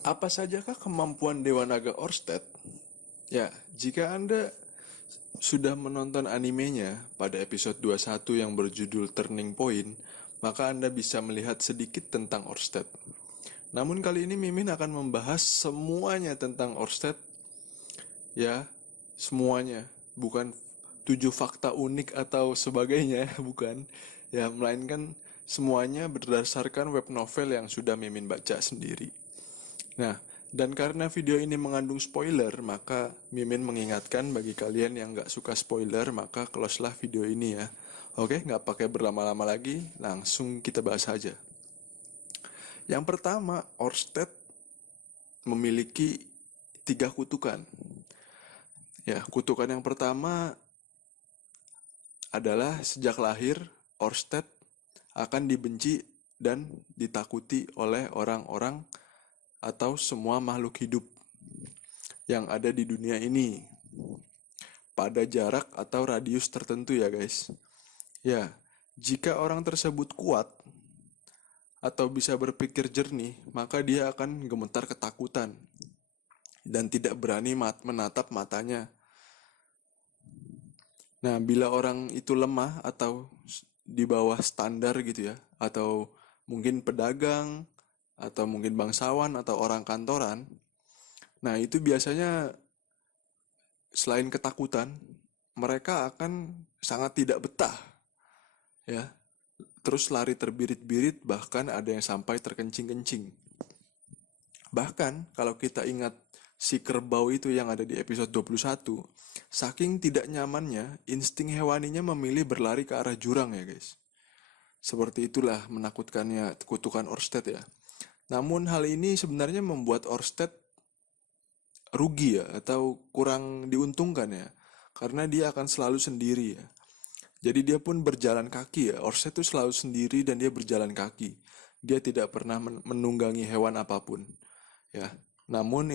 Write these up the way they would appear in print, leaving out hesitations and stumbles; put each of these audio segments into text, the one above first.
Apa sajakah kemampuan Dewa Naga Orsted? Ya, jika Anda sudah menonton animenya pada episode 21 yang berjudul Turning Point, maka Anda bisa melihat sedikit tentang Orsted. Namun kali ini Mimin akan membahas semuanya tentang Orsted. Ya, semuanya. Bukan 7 fakta unik atau sebagainya, bukan. Ya, melainkan semuanya berdasarkan web novel yang sudah Mimin baca sendiri. Nah, dan karena video ini mengandung spoiler, maka Mimin mengingatkan bagi kalian yang nggak suka spoiler, maka close lah video ini ya. Oke, nggak pakai berlama-lama lagi, langsung kita bahas saja. Yang pertama, Orsted memiliki 3 kutukan. Ya, kutukan yang pertama adalah sejak lahir, Orsted akan dibenci dan ditakuti oleh orang-orang atau semua makhluk hidup yang ada di dunia ini pada jarak atau radius tertentu ya guys. Ya, jika orang tersebut kuat atau bisa berpikir jernih, maka dia akan gemetar ketakutan dan tidak berani menatap matanya. Nah, bila orang itu lemah atau di bawah standar gitu ya, atau mungkin pedagang, atau mungkin bangsawan atau orang kantoran, nah itu biasanya selain ketakutan, mereka akan sangat tidak betah ya. Terus lari terbirit-birit, bahkan ada yang sampai terkencing-kencing. Bahkan kalau kita ingat si kerbau itu yang ada di episode 21, saking tidak nyamannya, insting hewaninya memilih berlari ke arah jurang ya guys. Seperti itulah menakutkannya kutukan Orsted ya. Namun hal ini sebenarnya membuat Orsted rugi ya, atau kurang diuntungkan ya. Karena dia akan selalu sendiri ya. Jadi dia pun berjalan kaki ya. Orsted itu selalu sendiri dan dia berjalan kaki. Dia tidak pernah menunggangi hewan apapun. Ya. Namun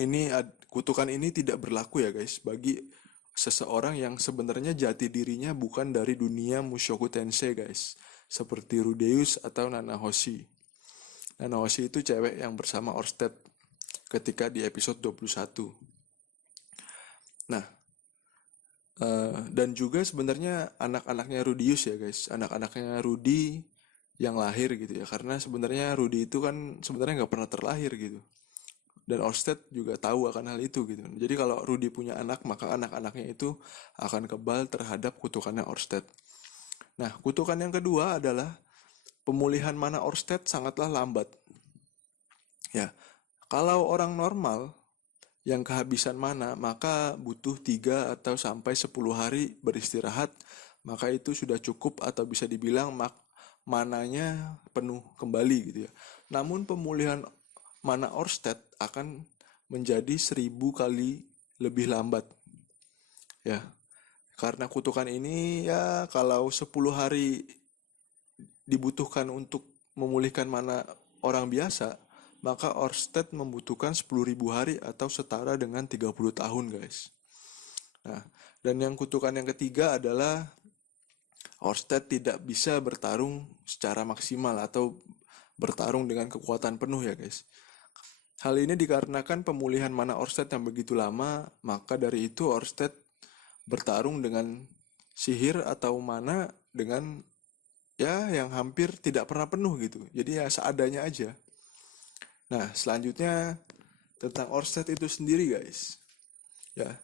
kutukan ini tidak berlaku ya guys bagi seseorang yang sebenarnya jati dirinya bukan dari dunia Mushoku Tensei guys. Seperti Rudeus atau Nanahoshi. Nanahoshi itu cewek yang bersama Orsted ketika di episode 21. Nah, dan juga sebenarnya anak-anaknya Rudius ya guys, anak-anaknya Rudi yang lahir gitu ya, karena sebenarnya Rudi itu kan sebenarnya nggak pernah terlahir gitu, dan Orsted juga tahu akan hal itu gitu. Jadi kalau Rudi punya anak, maka anak-anaknya itu akan kebal terhadap kutukannya Orsted. Nah, kutukan yang kedua adalah pemulihan mana Orsted sangatlah lambat. Ya, kalau orang normal yang kehabisan mana, maka butuh 3 atau sampai 10 hari beristirahat, maka itu sudah cukup atau bisa dibilang mananya penuh kembali gitu ya. Namun pemulihan mana Orsted akan menjadi 1000 kali lebih lambat ya. Karena kutukan ini ya kalau 10 hari dibutuhkan untuk memulihkan mana orang biasa, maka Orsted membutuhkan 10.000 hari atau setara dengan 30 tahun guys. Nah, dan yang kutukan yang ketiga adalah Orsted tidak bisa bertarung secara maksimal atau bertarung dengan kekuatan penuh ya guys. Hal ini dikarenakan pemulihan mana Orsted yang begitu lama, maka dari itu Orsted bertarung dengan sihir atau mana dengan ya yang hampir tidak pernah penuh gitu. Jadi ya seadanya aja. Nah, selanjutnya tentang Orsted itu sendiri guys. Ya,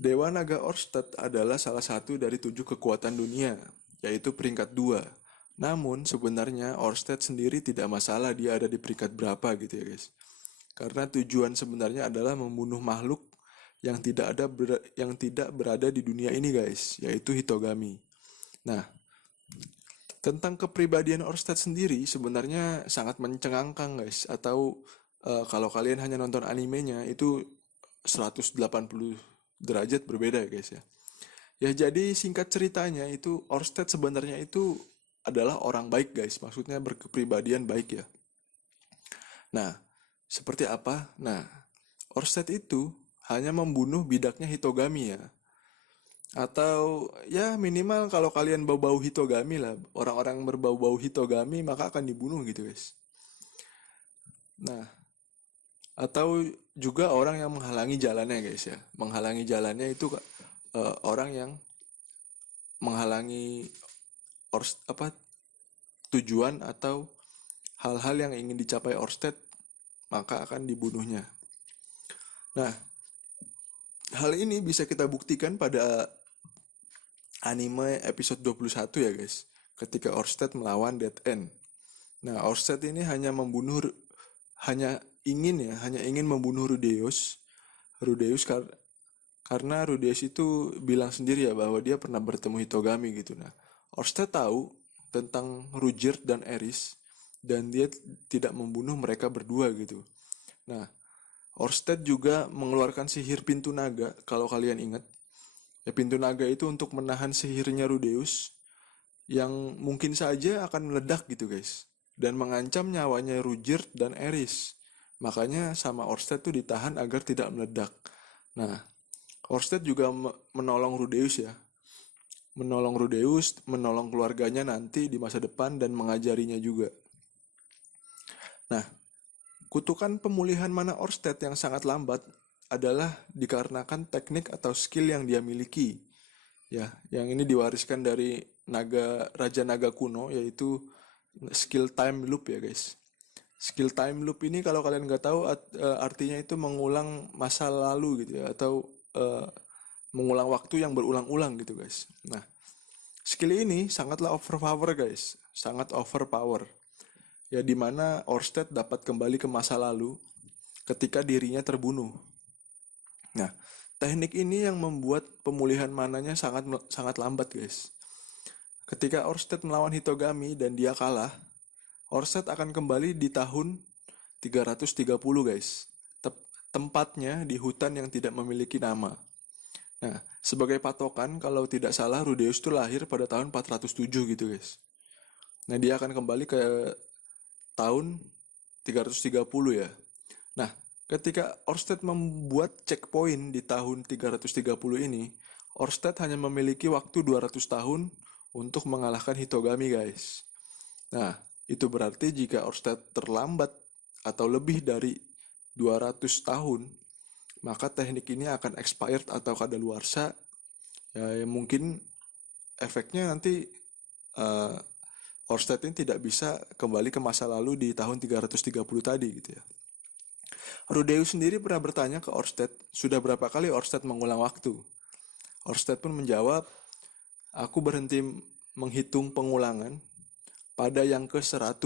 Dewa Naga Orsted adalah salah satu dari 7 kekuatan dunia, yaitu peringkat 2. Namun sebenarnya Orsted sendiri tidak masalah dia ada di peringkat berapa gitu ya guys. Karena tujuan sebenarnya adalah membunuh makhluk yang tidak berada di dunia ini guys, yaitu Hitogami. Nah, tentang kepribadian Orsted sendiri sebenarnya sangat mencengangkan guys, atau kalau kalian hanya nonton animenya itu 180 derajat berbeda ya guys ya. Ya jadi singkat ceritanya itu Orsted sebenarnya itu adalah orang baik guys, maksudnya berkepribadian baik ya. Nah, seperti apa? Nah, Orsted itu hanya membunuh bidaknya Hitogami ya. Atau ya minimal kalau kalian bau-bau Hitogami lah, orang-orang berbau-bau Hitogami maka akan dibunuh gitu guys. Nah, Atau juga orang yang menghalangi jalannya guys ya. Menghalangi jalannya itu orang yang menghalangi tujuan atau hal-hal yang ingin dicapai Orsted, maka akan dibunuhnya. Nah, hal ini bisa kita buktikan pada anime episode 21 ya guys, ketika Orsted melawan Dead End. Nah, Orsted ini hanya ingin membunuh Rudeus karena Rudeus itu bilang sendiri ya bahwa dia pernah bertemu Hitogami gitu. Nah, Orsted tahu tentang Ruijerd dan Eris dan dia tidak membunuh mereka berdua gitu. Nah, Orsted juga mengeluarkan sihir pintu naga, kalau kalian ingat. Ya, pintu naga itu untuk menahan sihirnya Rudeus yang mungkin saja akan meledak gitu guys. Dan mengancam nyawanya Ruijerd dan Eris. Makanya sama Orsted tuh ditahan agar tidak meledak. Nah, Orsted juga menolong Rudeus ya. Menolong keluarganya nanti di masa depan dan mengajarinya juga. Nah, kutukan pemulihan mana Orsted yang sangat lambat adalah dikarenakan teknik atau skill yang dia miliki. Ya, yang ini diwariskan dari Raja Naga kuno, yaitu skill time loop ya guys. Skill time loop ini kalau kalian nggak tahu artinya itu mengulang masa lalu gitu ya, atau mengulang waktu yang berulang-ulang gitu guys. Nah, skill ini sangatlah overpower guys, sangat overpower. Ya, dimana Orsted dapat kembali ke masa lalu ketika dirinya terbunuh. Nah, teknik ini yang membuat pemulihan mananya sangat lambat guys. Ketika Orsted melawan Hitogami dan dia kalah, Orsted akan kembali di tahun 330 guys. Tempatnya di hutan yang tidak memiliki nama. Nah, sebagai patokan kalau tidak salah Rudeus itu lahir pada tahun 407 gitu guys. Nah, dia akan kembali ke tahun 330 ya. Nah, ketika Orsted membuat checkpoint di tahun 330 ini, Orsted hanya memiliki waktu 200 tahun untuk mengalahkan Hitogami guys. Nah, itu berarti jika Orsted terlambat atau lebih dari 200 tahun, maka teknik ini akan expired atau kadaluarsa. Ya, mungkin efeknya nanti Orsted ini tidak bisa kembali ke masa lalu di tahun 330 tadi gitu ya. Rudeus sendiri pernah bertanya ke Orsted, sudah berapa kali Orsted mengulang waktu? Orsted pun menjawab, aku berhenti menghitung pengulangan pada yang ke-100.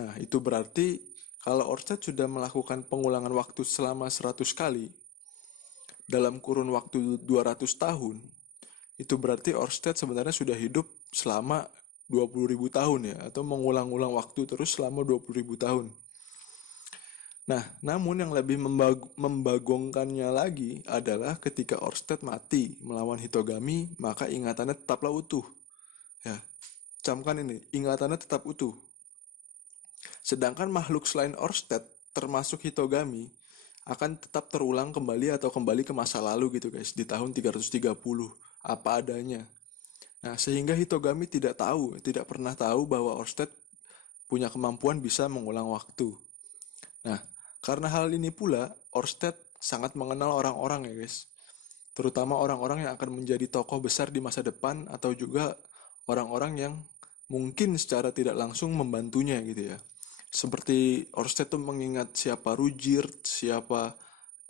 Nah, itu berarti kalau Orsted sudah melakukan pengulangan waktu selama 100 kali dalam kurun waktu 200 tahun, itu berarti Orsted sebenarnya sudah hidup selama 20.000 tahun ya, atau mengulang-ulang waktu terus selama 20.000 tahun. Nah, namun yang lebih membagongkannya lagi adalah ketika Orsted mati melawan Hitogami, maka ingatannya tetaplah utuh. Ya, camkan ini, ingatannya tetap utuh. Sedangkan makhluk selain Orsted, termasuk Hitogami, akan tetap terulang kembali atau kembali ke masa lalu gitu guys, di tahun 330, apa adanya. Nah, sehingga Hitogami tidak pernah tahu bahwa Orsted punya kemampuan bisa mengulang waktu. Nah, karena hal ini pula, Orsted sangat mengenal orang-orang ya guys. Terutama orang-orang yang akan menjadi tokoh besar di masa depan atau juga orang-orang yang mungkin secara tidak langsung membantunya gitu ya. Seperti Orsted tuh mengingat siapa Ruijerd, siapa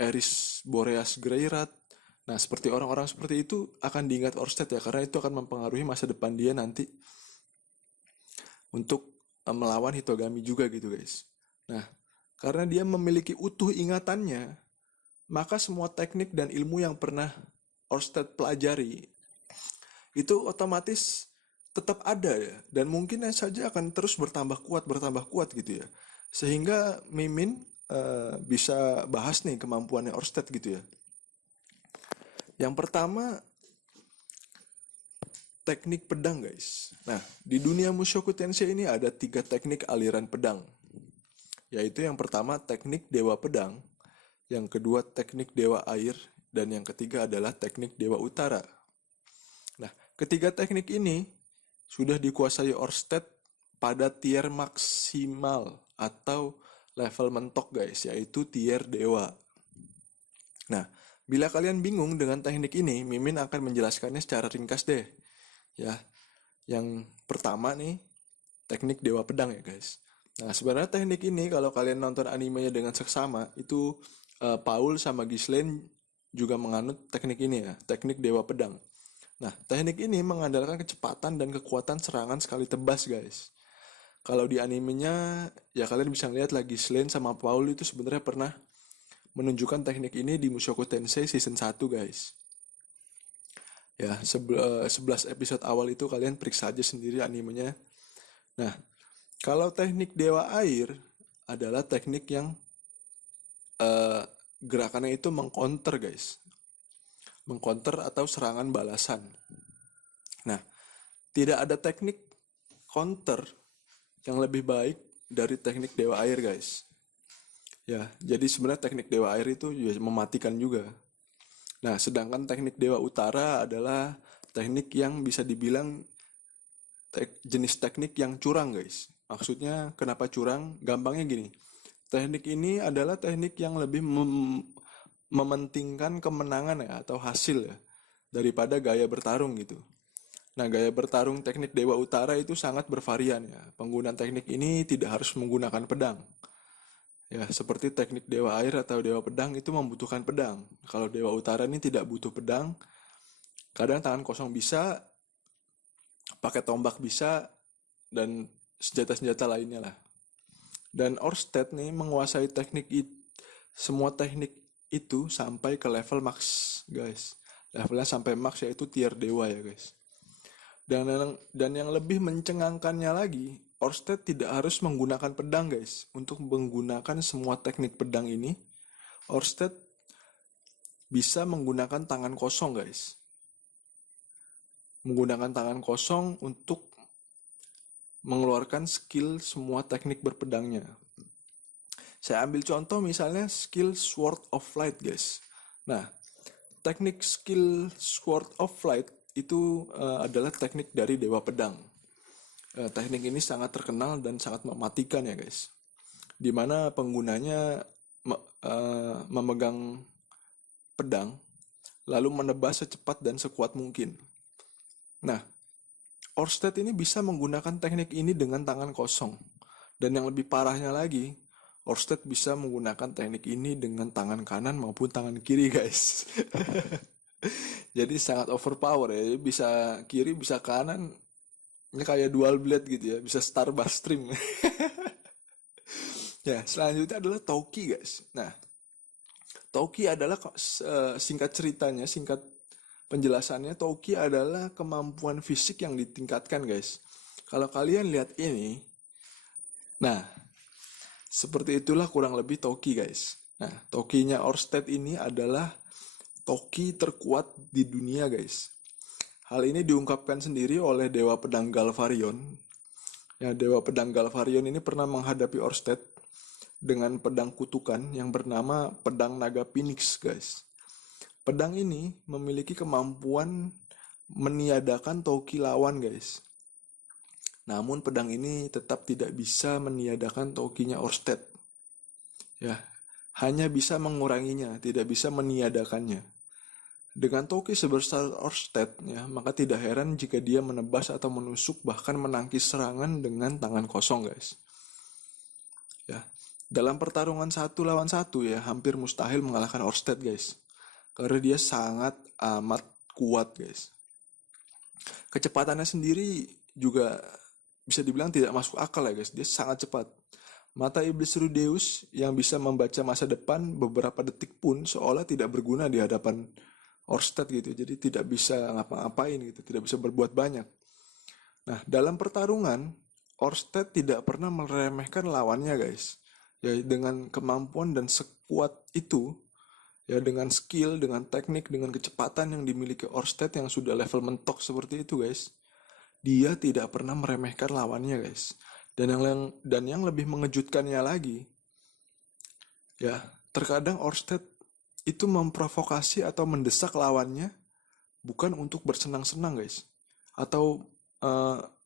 Eris Boreas Greyrat. Nah, seperti orang-orang seperti itu akan diingat Orsted ya, karena itu akan mempengaruhi masa depan dia nanti untuk melawan Hitogami juga gitu guys. Nah, karena dia memiliki utuh ingatannya, maka semua teknik dan ilmu yang pernah Orsted pelajari itu otomatis tetap ada ya, dan mungkin saja akan terus bertambah kuat gitu ya. Sehingga Mimin bisa bahas nih kemampuannya Orsted gitu ya. Yang pertama, teknik pedang guys. Nah, di dunia Mushoku Tensei ini ada 3 teknik aliran pedang. Yaitu yang pertama teknik Dewa Pedang, yang kedua teknik Dewa Air, dan yang ketiga adalah teknik Dewa Utara. Nah, ketiga teknik ini sudah dikuasai Orsted pada tier maksimal atau level mentok guys, yaitu tier dewa. Nah, bila kalian bingung dengan teknik ini, Mimin akan menjelaskannya secara ringkas deh. Ya, yang pertama nih, teknik dewa pedang ya guys. Nah, sebenarnya teknik ini kalau kalian nonton animenya dengan seksama, itu Paul sama Ghislaine juga menganut teknik ini ya, teknik dewa pedang. Nah, teknik ini mengandalkan kecepatan dan kekuatan serangan sekali tebas guys. Kalau di animenya, ya kalian bisa lihat lagi Ghislaine sama Paul itu sebenarnya pernah menunjukkan teknik ini di Mushoku Tensei season 1 guys. Ya, 11 episode awal itu kalian periksa aja sendiri animenya. Nah, kalau teknik dewa air adalah teknik yang gerakannya itu mengcounter guys. Mengcounter atau serangan balasan. Nah, tidak ada teknik counter yang lebih baik dari teknik dewa air guys. Ya, jadi sebenarnya teknik dewa air itu juga mematikan juga. Nah, sedangkan teknik dewa utara adalah teknik yang bisa dibilang jenis teknik yang curang guys. Maksudnya kenapa curang? Gampangnya gini. Teknik ini adalah teknik yang lebih mementingkan kemenangan ya atau hasil ya daripada gaya bertarung gitu. Nah, gaya bertarung teknik dewa utara itu sangat bervarian ya. Penggunaan teknik ini tidak harus menggunakan pedang. Ya, seperti teknik dewa air atau dewa pedang itu membutuhkan pedang. Kalau dewa utara ini tidak butuh pedang. Kadang tangan kosong bisa, pakai tombak bisa, dan senjata-senjata lainnya lah. Dan Orsted nih menguasai semua teknik itu sampai ke level max, guys. Levelnya sampai max yaitu tier dewa ya, guys. Dan yang lebih mencengangkannya lagi, Orsted tidak harus menggunakan pedang guys. Untuk menggunakan semua teknik pedang ini, Orsted bisa menggunakan tangan kosong guys. Menggunakan tangan kosong untuk mengeluarkan skill semua teknik berpedangnya. Saya ambil contoh misalnya skill Sword of Light guys. Nah, teknik skill Sword of Light itu adalah teknik dari dewa pedang. Teknik ini sangat terkenal dan sangat mematikan ya guys. Dimana penggunanya memegang pedang lalu menebas secepat dan sekuat mungkin. Nah, Orsted ini bisa menggunakan teknik ini dengan tangan kosong. Dan yang lebih parahnya lagi, Orsted bisa menggunakan teknik ini dengan tangan kanan maupun tangan kiri guys. Jadi sangat overpower ya. Jadi bisa kiri bisa kanan. Ini kayak dual blade gitu ya, bisa Starburst Stream. Ya, selanjutnya adalah Toki guys. Nah, Toki adalah singkat ceritanya, singkat penjelasannya, Toki adalah kemampuan fisik yang ditingkatkan guys. Kalau kalian lihat ini, nah, seperti itulah kurang lebih Toki guys. Nah, Tokinya Orsted ini adalah Toki terkuat di dunia guys. Hal ini diungkapkan sendiri oleh Dewa Pedang Galvarion. Ya, Dewa Pedang Galvarion ini pernah menghadapi Orsted dengan pedang kutukan yang bernama Pedang Naga Phoenix, guys. Pedang ini memiliki kemampuan meniadakan Toki lawan, guys. Namun pedang ini tetap tidak bisa meniadakan Tokinya Orsted. Ya, hanya bisa menguranginya, tidak bisa meniadakannya. Dengan Toki sebesar Orsted, ya, maka tidak heran jika dia menebas atau menusuk bahkan menangkis serangan dengan tangan kosong, guys. Ya, dalam pertarungan 1 lawan 1 ya, hampir mustahil mengalahkan Orsted, guys. Karena dia sangat amat kuat, guys. Kecepatannya sendiri juga bisa dibilang tidak masuk akal ya, guys. Dia sangat cepat. Mata iblis Rudeus yang bisa membaca masa depan beberapa detik pun seolah tidak berguna di hadapan Orsted gitu, jadi tidak bisa ngapa-ngapain gitu, tidak bisa berbuat banyak. Nah, dalam pertarungan, Orsted tidak pernah meremehkan lawannya guys. Ya, dengan kemampuan dan sekuat itu, ya dengan skill, dengan teknik, dengan kecepatan yang dimiliki Orsted yang sudah level mentok seperti itu guys, dia tidak pernah meremehkan lawannya guys. Dan yang lebih mengejutkannya lagi, ya terkadang Orsted itu memprovokasi atau mendesak lawannya bukan untuk bersenang-senang guys, atau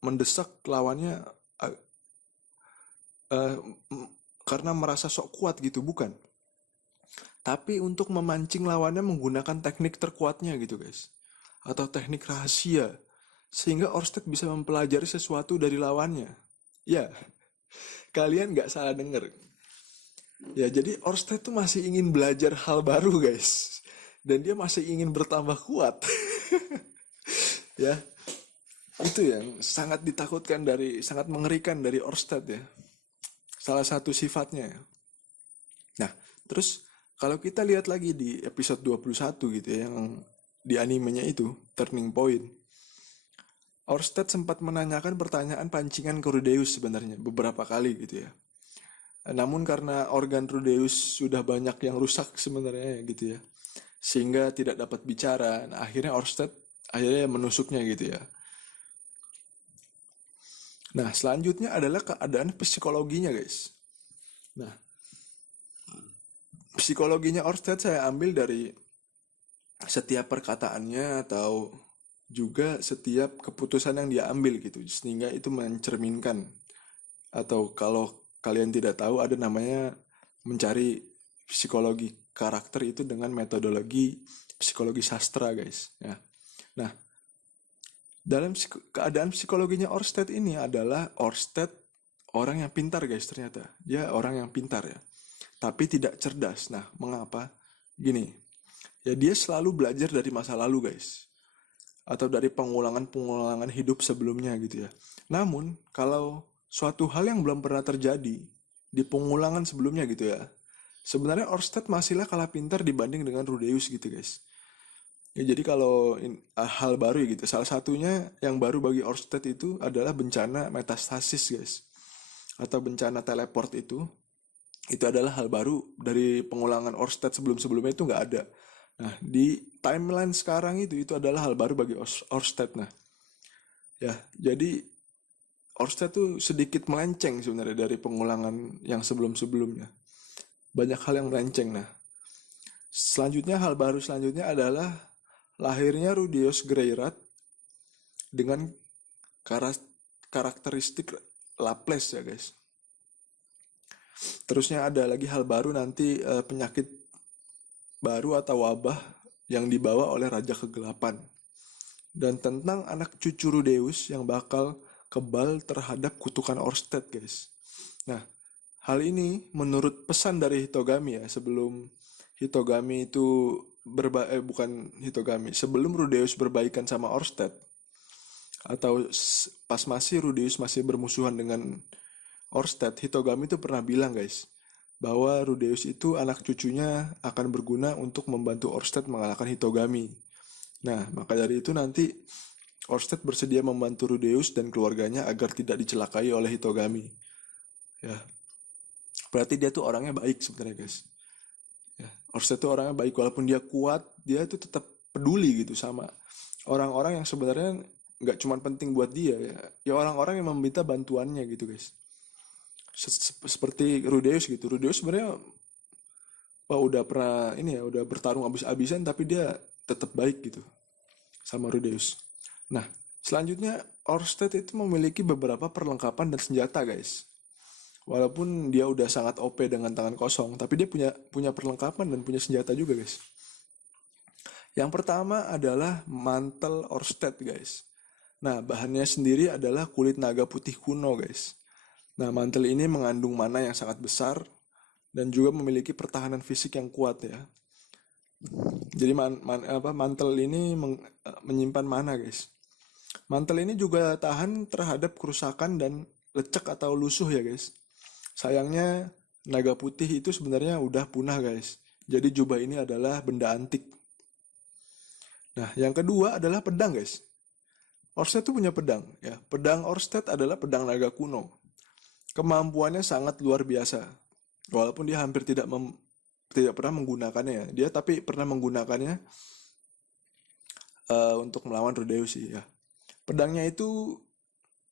mendesak lawannya karena merasa sok kuat gitu, bukan. Tapi untuk memancing lawannya menggunakan teknik terkuatnya gitu guys. Atau teknik rahasia. Sehingga Orsted bisa mempelajari sesuatu dari lawannya. Ya, kalian nggak salah denger. Ya, jadi Orsted tuh masih ingin belajar hal baru guys. Dan dia masih ingin bertambah kuat. Ya, itu yang sangat ditakutkan sangat mengerikan dari Orsted ya. Salah satu sifatnya. Nah, terus kalau kita lihat lagi di episode 21 gitu ya, yang di animenya itu, Turning Point. Orsted sempat menanyakan pertanyaan pancingan ke Rudeus sebenarnya beberapa kali gitu ya. Namun karena organ Rudeus sudah banyak yang rusak sebenarnya gitu ya, sehingga tidak dapat bicara. Nah, akhirnya Orsted menusuknya gitu ya. Nah, selanjutnya adalah keadaan psikologinya guys. Nah, psikologinya Orsted saya ambil dari setiap perkataannya atau juga setiap keputusan yang dia ambil gitu, sehingga itu mencerminkan, atau kalau kalian tidak tahu ada namanya mencari psikologi karakter itu dengan metodologi psikologi sastra guys ya. Nah, dalam keadaan psikologinya Orsted ini adalah Orsted orang yang pintar guys, ternyata dia orang yang pintar ya, tapi tidak cerdas. Nah, mengapa? Gini, ya dia selalu belajar dari masa lalu guys, atau dari pengulangan-pengulangan hidup sebelumnya gitu ya. Namun, kalau suatu hal yang belum pernah terjadi di pengulangan sebelumnya gitu ya, sebenarnya Orsted masihlah kalah pintar dibanding dengan Rudeus gitu guys. Ya, jadi kalau hal baru gitu, salah satunya yang baru bagi Orsted itu adalah bencana metastasis guys, atau bencana teleport itu adalah hal baru dari pengulangan Orsted sebelum-sebelumnya, itu nggak ada. Nah, di timeline sekarang itu adalah hal baru bagi Orsted. Nah, ya, jadi Orsted tuh sedikit melenceng sebenarnya dari pengulangan yang sebelum-sebelumnya. Banyak hal yang melenceng. Nah, hal baru selanjutnya adalah lahirnya Rudeus Greyrat dengan karakteristik Laplace ya guys. Terusnya ada lagi hal baru nanti, penyakit baru atau wabah yang dibawa oleh Raja Kegelapan. Dan tentang anak cucu Rudeus yang bakal kebal terhadap kutukan Orsted guys. Nah, hal ini menurut pesan dari Hitogami ya, sebelum Hitogami itu sebelum Rudeus berbaikan sama Orsted, atau pas Rudeus masih bermusuhan dengan Orsted, Hitogami itu pernah bilang guys, bahwa Rudeus itu anak cucunya akan berguna untuk membantu Orsted mengalahkan Hitogami. Nah, maka dari itu nanti Orsted bersedia membantu Rudeus dan keluarganya agar tidak dicelakai oleh Hitogami. Ya, berarti dia tuh orangnya baik sebenarnya guys. Ya, Orsted tuh orangnya baik, walaupun dia kuat, dia tuh tetap peduli gitu sama orang-orang yang sebenarnya nggak cuma penting buat dia ya. Ya orang-orang yang meminta bantuannya gitu guys. Seperti Rudeus gitu. Rudeus sebenarnya udah pernah udah bertarung abis-abisan, tapi dia tetap baik gitu sama Rudeus. Nah, selanjutnya Orsted itu memiliki beberapa perlengkapan dan senjata guys. Walaupun dia udah sangat OP dengan tangan kosong, tapi dia punya perlengkapan dan punya senjata juga guys. Yang pertama adalah mantel Orsted guys. Nah, bahannya sendiri adalah kulit naga putih kuno guys. Nah, mantel ini mengandung mana yang sangat besar dan juga memiliki pertahanan fisik yang kuat ya. Jadi mantel ini menyimpan mana guys. Mantel ini juga tahan terhadap kerusakan dan lecek atau lusuh ya guys. Sayangnya naga putih itu sebenarnya udah punah guys. Jadi jubah ini adalah benda antik. Nah, yang kedua adalah pedang guys. Orsted tuh punya pedang ya. Pedang Orsted adalah pedang naga kuno. Kemampuannya sangat luar biasa. Walaupun dia hampir tidak pernah menggunakannya, dia tapi pernah menggunakannya untuk melawan Rudeus sih ya. Pedangnya itu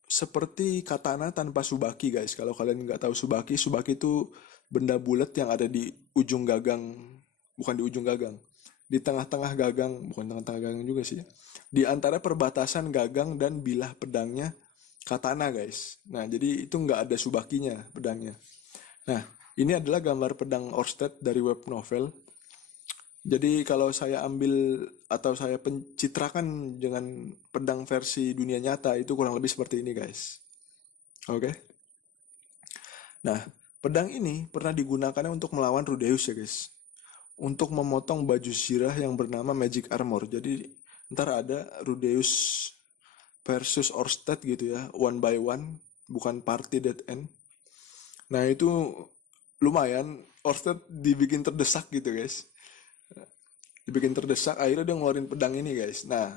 seperti katana tanpa subaki guys. Kalau kalian nggak tahu subaki itu benda bulat yang ada di ujung gagang, bukan di ujung gagang, di tengah-tengah gagang, bukan tengah-tengah gagang juga sih. Di antara perbatasan gagang dan bilah pedangnya katana guys. Nah, jadi itu nggak ada subakinya pedangnya. Nah, Ini adalah gambar pedang Orsted dari web novel. Jadi kalau saya ambil atau saya pencitrakan dengan pedang versi dunia nyata itu kurang lebih seperti ini guys. Oke. Nah, pedang ini pernah digunakan untuk melawan Rudeus ya guys. Untuk memotong baju zirah yang bernama Magic Armor. Jadi ntar ada Rudeus versus Orsted gitu ya, one by one, bukan party dead end. Nah itu lumayan, Orsted dibikin terdesak gitu guys. Dibikin terdesak, akhirnya dia ngeluarin pedang ini guys. Nah,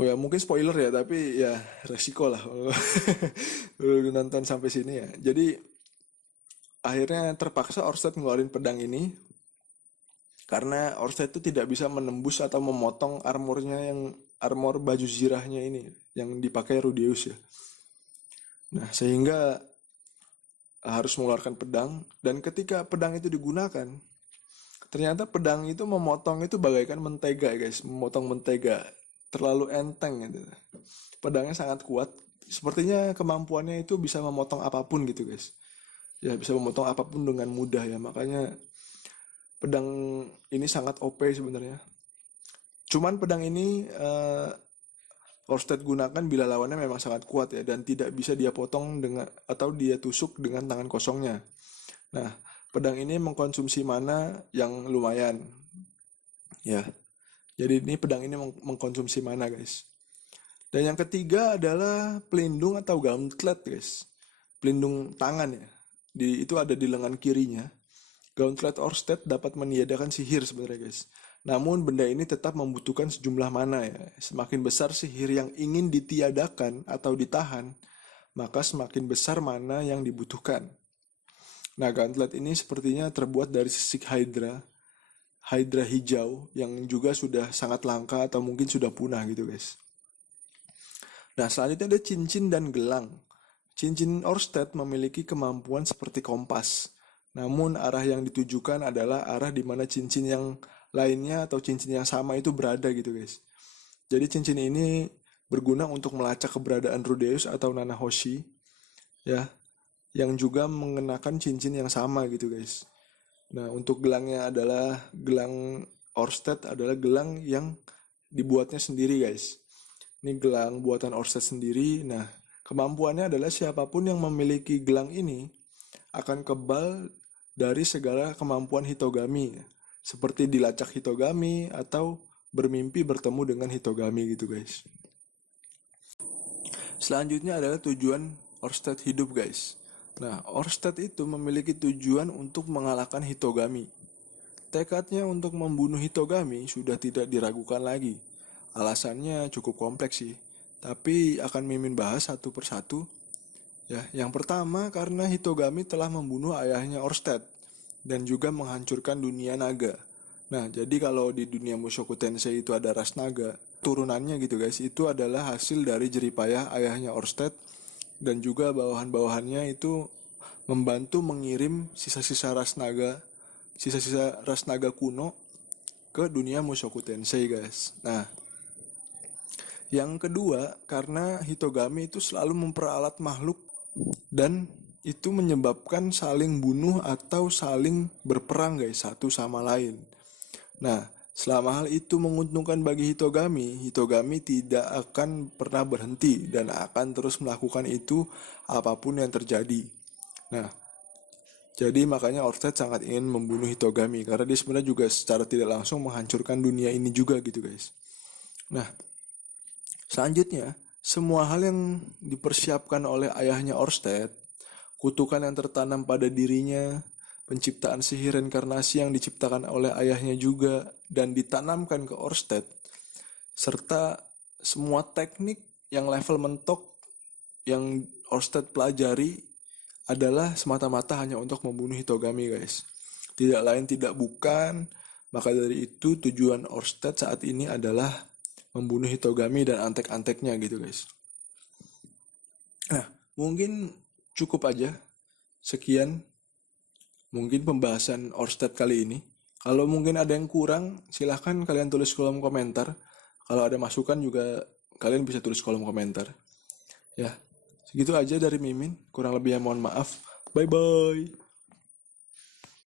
oh ya mungkin spoiler ya, tapi ya resiko lah. Lu nonton sampai sini ya. Jadi akhirnya terpaksa Orsted ngeluarin pedang ini karena Orsted itu tidak bisa menembus atau memotong armor baju zirahnya ini yang dipakai Rudeus ya. Nah, sehingga harus mengeluarkan pedang, dan ketika pedang itu digunakan, ternyata pedang itu memotong itu bagaikan mentega guys, memotong mentega. Terlalu enteng gitu. Pedangnya sangat kuat. Sepertinya kemampuannya itu bisa memotong apapun gitu guys. Ya bisa memotong apapun dengan mudah ya. Makanya pedang ini sangat OP sebenarnya. Cuman pedang ini Orsted gunakan bila lawannya memang sangat kuat ya, dan tidak bisa dia potong dengan atau dia tusuk dengan tangan kosongnya. Nah, pedang ini mengkonsumsi mana yang lumayan. Ya. Jadi ini pedang ini mengkonsumsi mana guys. Dan yang ketiga adalah pelindung atau gauntlet guys. Pelindung tangan ya. Itu ada di lengan kirinya. Gauntlet Orsted dapat meniadakan sihir sebenarnya guys. Namun benda ini tetap membutuhkan sejumlah mana ya. Semakin besar sihir yang ingin ditiadakan atau ditahan, maka semakin besar mana yang dibutuhkan. Nah, gauntlet ini sepertinya terbuat dari sisik Hydra hijau yang juga sudah sangat langka atau mungkin sudah punah gitu guys. Nah, selanjutnya ada cincin dan gelang. Cincin Orsted memiliki kemampuan seperti kompas. Namun arah yang ditujukan adalah arah di mana cincin yang lainnya atau cincin yang sama itu berada gitu guys. Jadi cincin ini berguna untuk melacak keberadaan Rudeus atau Nanahoshi ya, yang juga mengenakan cincin yang sama gitu guys. Nah, untuk gelangnya adalah gelang Orsted adalah gelang yang dibuatnya sendiri guys. Ini gelang buatan Orsted sendiri. Nah, kemampuannya adalah siapapun yang memiliki gelang ini akan kebal dari segala kemampuan Hitogami. Seperti dilacak Hitogami atau bermimpi bertemu dengan Hitogami gitu guys. Selanjutnya adalah tujuan Orsted hidup guys. Nah, Orsted itu memiliki tujuan untuk mengalahkan Hitogami. Tekadnya untuk membunuh Hitogami sudah tidak diragukan lagi. Alasannya cukup kompleks sih, tapi akan Mimin bahas satu persatu. Ya, yang pertama karena Hitogami telah membunuh ayahnya Orsted dan juga menghancurkan dunia naga. Nah, jadi kalau di dunia Mushoku Tensei itu ada ras naga, turunannya gitu guys, itu adalah hasil dari jeripayah ayahnya Orsted. Dan juga bawahan-bawahannya itu membantu mengirim sisa-sisa ras naga kuno ke dunia Mushoku Tensei guys. Nah, yang kedua karena Hitogami itu selalu memperalat makhluk dan itu menyebabkan saling bunuh atau saling berperang guys satu sama lain. Nah, selama hal itu menguntungkan bagi Hitogami tidak akan pernah berhenti dan akan terus melakukan itu apapun yang terjadi. Nah, jadi makanya Orsted sangat ingin membunuh Hitogami karena dia sebenarnya juga secara tidak langsung menghancurkan dunia ini juga gitu guys. Nah, selanjutnya semua hal yang dipersiapkan oleh ayahnya Orsted, kutukan yang tertanam pada dirinya, penciptaan sihir reinkarnasi yang diciptakan oleh ayahnya juga dan ditanamkan ke Orsted, serta semua teknik yang level mentok yang Orsted pelajari adalah semata-mata hanya untuk membunuh Hitogami guys. Tidak lain tidak bukan, maka dari itu tujuan Orsted saat ini adalah membunuh Hitogami dan antek-anteknya gitu guys. Nah, mungkin cukup aja sekian mungkin pembahasan Orsted kali ini. Kalau mungkin ada yang kurang, silahkan kalian tulis kolom komentar. Kalau ada masukan juga kalian bisa tulis kolom komentar. Ya, segitu aja dari Mimin. Kurang lebihnya mohon maaf. Bye bye.